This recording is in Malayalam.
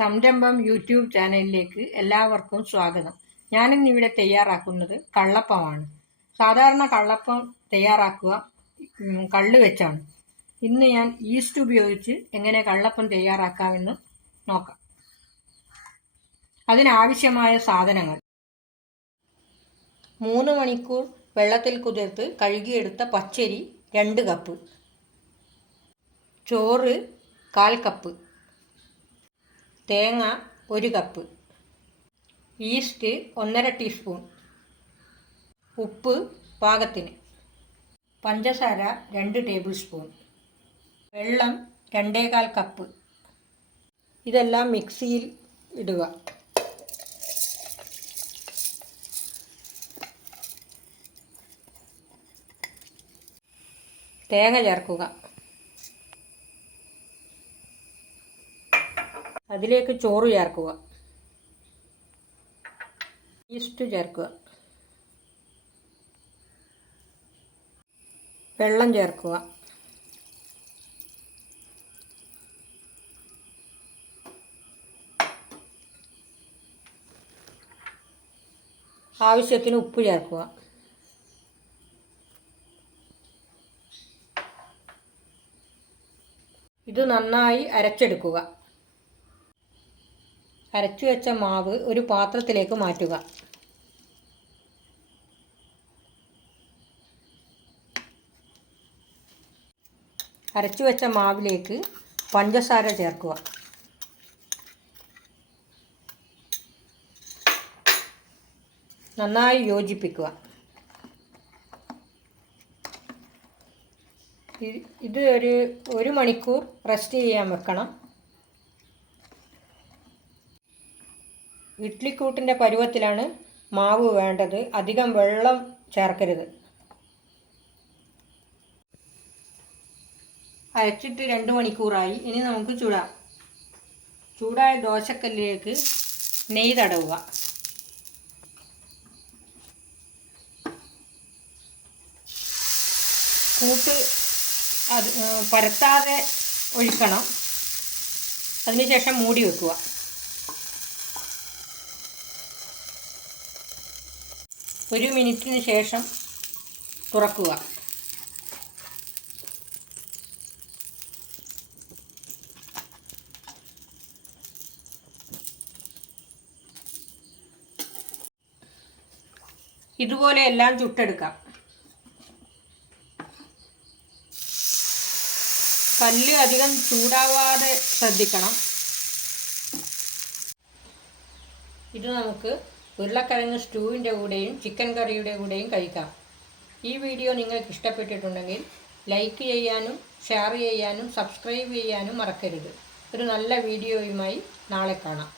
സംരംഭം യൂട്യൂബ് ചാനലിലേക്ക് എല്ലാവർക്കും സ്വാഗതം. ഞാനിന്നിവിടെ തയ്യാറാക്കുന്നത് കള്ളപ്പമാണ്. സാധാരണ കള്ളപ്പം തയ്യാറാക്കുക കള്ള് വെച്ചാണ്. ഇന്ന് ഞാൻ ഈസ്റ്റ് ഉപയോഗിച്ച് എങ്ങനെ കള്ളപ്പം തയ്യാറാക്കാമെന്ന് നോക്കാം. അതിനാവശ്യമായ സാധനങ്ങൾ: 3 മണിക്കൂർ വെള്ളത്തിൽ കുതിർത്ത് കഴുകിയെടുത്ത പച്ചരി 2 കപ്പ്, ചോറ് 1/4 കപ്പ്, തേങ്ങ 1 കപ്പ്, ഈസ്റ്റ് 1/2 ടീസ്പൂൺ, ഉപ്പ് പാകത്തിന്, പഞ്ചസാര 2 ടേബിൾ സ്പൂൺ, വെള്ളം 2.25 കപ്പ്. ഇതെല്ലാം മിക്സിയിൽ ഇടുക. തേങ്ങ ചേർക്കുക. അതിലേക്ക് ചോറ് ചേർക്കുക. ഈസ്റ്റ് ചേർക്കുക. വെള്ളം ചേർക്കുക. ആവശ്യത്തിന് ഉപ്പ് ചേർക്കുക. ഇത് നന്നായി അരച്ചെടുക്കുക. അരച്ചു വെച്ച മാവ് ഒരു പാത്രത്തിലേക്ക് മാറ്റുക. അരച്ചു വെച്ച മാവിലേക്ക് പഞ്ചസാര ചേർക്കുക. നന്നായി യോജിപ്പിക്കുക. ഇത് ഒരു മണിക്കൂർ റെസ്റ്റ് ചെയ്യാൻ വെക്കണം. ഇഡ്ലിക്കൂട്ടിൻ്റെ പരുവത്തിലാണ് മാവ് വേണ്ടത്. അധികം വെള്ളം ചേർക്കരുത്. അരച്ചിട്ട് 2 മണിക്കൂറായി. ഇനി നമുക്ക് ചുടാം. ചൂടായ ദോശക്കല്ലിലേക്ക് നെയ്യ് തടവുക. കൂട്ട് പരത്താതെ ഒഴിക്കണം. അതിനുശേഷം മൂടി വെക്കുക. ഒരു മിനിറ്റിന് ശേഷം തുറക്കുക. ഇതുപോലെ എല്ലാം ചുട്ടെടുക്കാം. കല്ല് അധികം ചൂടാവാതെ ശ്രദ്ധിക്കണം. ഇത് നമുക്ക് ഉരുളക്കിഴങ്ങ് സ്റ്റൂവിൻ്റെ കൂടെയും ചിക്കൻ കറിയുടെ കൂടെയും കഴിക്കാം. ഈ വീഡിയോ നിങ്ങൾക്ക് ഇഷ്ടപ്പെട്ടിട്ടുണ്ടെങ്കിൽ ലൈക്ക് ചെയ്യാനും ഷെയർ ചെയ്യാനും സബ്സ്ക്രൈബ് ചെയ്യാനും മറക്കരുത്. ഒരു നല്ല വീഡിയോയുമായി നാളെ കാണാം.